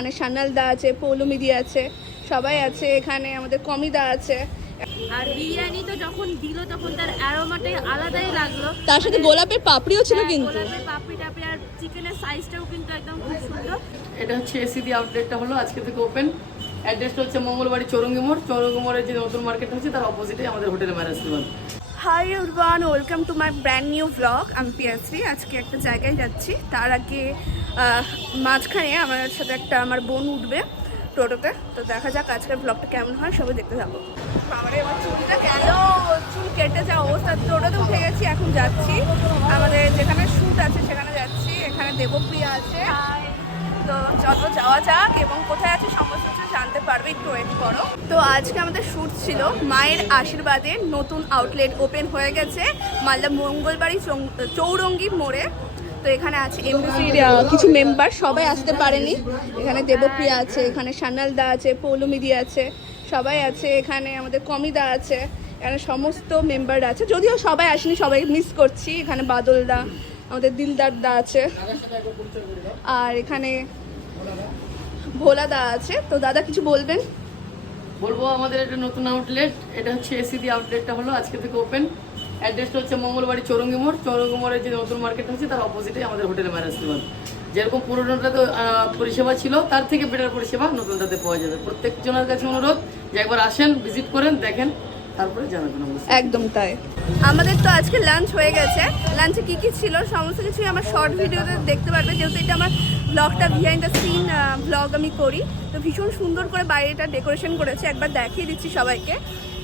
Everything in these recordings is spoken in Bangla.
এখানে সান্যালদা আছে পৌলমিদি আছে সবাই আছে এখানে আমাদের কমিদা আছে। আর বিরিয়ানি তো যখন দিল তখন তার অ্যারোমাটাই আলাদাই লাগল। তার সাথে গোলাপের পাপড়িও ছিল হ্যাঁ, কিন্তু। গোলাপের পাপড়ি টাপড়ি আর চিকেনের সাইজটাও কিন্তু একদম খুব সুন্দর। এটা হচ্ছে এসিডি আউটলেটটা হলো আজকে থেকে ওপেন অ্যাড্রেসটা হচ্ছে মঙ্গলবাড়ি চৌরঙ্গি মোড়। চৌরঙ্গি মোড়ের যে নতুন মার্কেট হচ্ছে তার অপোজিটে আমাদের hotel marriage hi everyone welcome to my brand new vlog আমি পিয়াশ্রী আজকে একটা জায়গায় যাচ্ছি। তার আগে মাঝখানে আমার সাথে একটা আমার বোন উঠবে টোটোতে। তো দেখা যাক আজকের ব্লগটা কেমন হয় সবাই দেখতে থাকো। আমার এবার চুলটা গেল চুল কেটে যা অবস্থা। টোটোতে উঠে গেছি এখন যাচ্ছি। আমাদের যেখানে শ্যুট আছে সেখানে যাচ্ছি। এখানে দেবপ্রিয়া আছে। তো চলো যাওয়া যাক এবং কোথায় আছে আজকে আমাদের শ্যুট ছিল। মায়ের আশীর্বাদে নতুন আউটলেট ওপেন হয়ে গেছে। মালদা মঙ্গলবাড়ি চৌরঙ্গি মোড়ে। তো এখানে আছে এমবিসির কিছু মেম্বার সবাই আসতে পারেনি। এখানে দেবপ্রিয়া আছে, এখানে সান্যালদা আছে, পৌলমিদি আছে, সবাই আছে। এখানে আমাদের কমিদা আছে। এখানে সমস্ত মেম্বার আছে। যদিও সবাই আসেনি, সবাই মিস করছি। এখানে বাদলদা, আমাদের দিলদার দা আছে। আর এখানে ভোলা দা আছে। তো দাদা কিছু বলবেন? বলব আমাদের একটা নতুন আউটলেট এটা হচ্ছে এসি এসিডি আউটলেটটা হলো আজকে থেকে ওপেন অ্যাড্রেসটা হচ্ছে মঙ্গলবাড়ি চৌরঙ্গি মোড়। চৌরঙ্গি মোড়ের যে নতুন মার্কেট হচ্ছে তার অপোজিটে আমাদের হোটেল ম্যারেজ যেরকম পুরোনোটাতে তো পরিষেবা ছিল তার থেকে বেটার পরিষেবা নতুনটাতে পাওয়া যাবে। প্রত্যেকজনের কাছে অনুরোধ যে একবার আসেন ভিজিট করেন দেখেন তারপরে জানাবেন একদম তাই। আমাদের তো আজকে লাঞ্চ হয়ে গেছে। লাঞ্চে কি কি ছিল সমস্ত কিছুই আমার শর্ট ভিডিওতে দেখতে পারবে। যেহেতু এটা আমার ব্লগটা বিহাইন্ড দ্য সিন ব্লগ আমি করি। তো ভীষণ সুন্দর করে বাইরেটা ডেকোরেশন করেছে। একবার দেখিয়ে দিচ্ছি সবাইকে।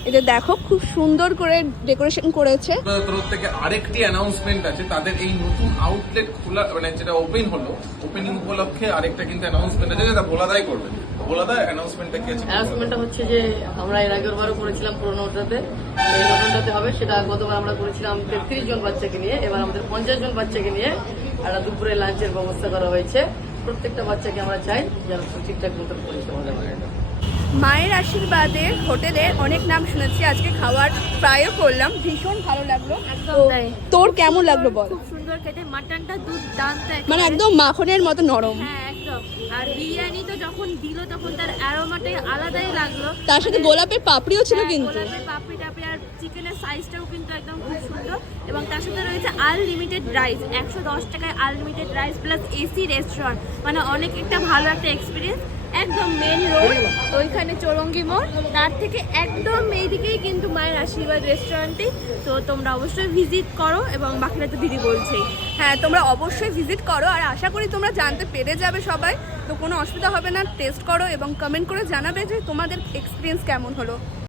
এটা দেখো খুব সুন্দর করে ডেকোরেশন করেছে। তরফ থেকে আরেকটি অ্যানাউন্সমেন্ট আছে তাদের এই নতুন আউটলেট খোলা মানে যেটা ওপেন হলো ওপেনিং উপলক্ষে আরেকটা কিন্তু অ্যানাউন্সমেন্ট আছে যেটা ভোলাদাই করবে। ভোলাদা অ্যানাউন্সমেন্টটা কি আছে? অ্যানাউন্সমেন্টটা হচ্ছে যে আমরা এর আগের বারও করেছিলাম পুরোনোটাতে এই নতুনটাতে হবে সেটা গতবার আমরা করেছিলাম তেত্রিশ জন বাচ্চাকে নিয়ে। এবার আমাদের পঞ্চাশ জন বাচ্চাকে নিয়ে একটা দুপুরে লাঞ্চের ব্যবস্থা করা হয়েছে। প্রত্যেকটা বাচ্চাকে আমরা চাই যেন ঠিকঠাক মতন পরিষেবা দেওয়া হয় মায়ের আশীর্বাদে হোটেলের অনেক নাম শুনেছি আজকে খাওয়ার ট্রাইও করলাম। ভীষণ ভালো লাগল। তোর কেমন লাগল বল? খুব সুন্দর খেতে মাটনটা দুধ দান্ত মানে একদম মাখনের মতো নরম। হ্যাঁ একদম। আর বিরিয়ানি তো যখন দিল তখন তার অ্যারোমাটাই আলাদাই লাগল। তার সাথে গোলাপের পাপড়িও ছিল হ্যাঁ, কিন্তু। গোলাপের পাপড়ি টাপড়ি আর চিকেনের সাইজটাও কিন্তু একদম খুব সুন্দর। এবং তার সাথে রয়েছে আনলিমিটেড রাইস একশো দশ টাকায় unlimited rice plus AC restaurant মানে অনেক একটা ভালো একটা এক্সপিরিয়েন্স একদম মেন রোড ওইখানে চৌরঙ্গি মোড়। তার থেকে একদম এইদিকেই কিন্তু মায়ের আশীর্বাদ রেস্টুরেন্টে তো তোমরা অবশ্যই ভিজিট করো এবং বাকিরা তো দিদি বলছেই। হ্যাঁ তোমরা অবশ্যই ভিজিট করো আর আশা করি তোমরা জানতে পেরে যাবে সবাই। তো কোনো অসুবিধা হবে না টেস্ট করো এবং কমেন্ট করে জানাবে যে তোমাদের এক্সপিরিয়েন্স কেমন হলো।